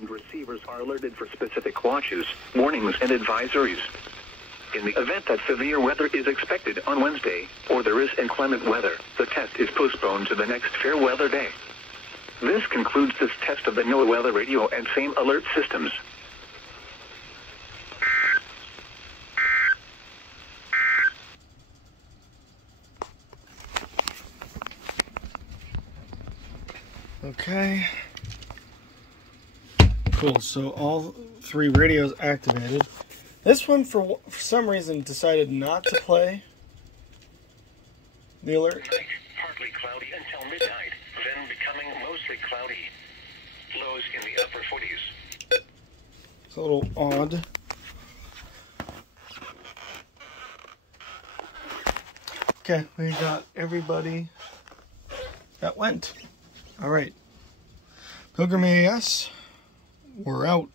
and receivers are alerted for specific watches, warnings, and advisories. In the event that severe weather is expected on Wednesday, or there is inclement weather, the test is postponed to the next fair weather day. This concludes this test of the NOAA weather radio and FAME alert systems. Okay. Cool, so all 3 radios activated. This one, for some reason, decided not to play the alert. Tonight, partly cloudy until midnight, then becoming mostly cloudy. Lows in the upper 40s. It's a little odd. Okay, we got everybody that went. All right. Pilgrim EAS, we're out.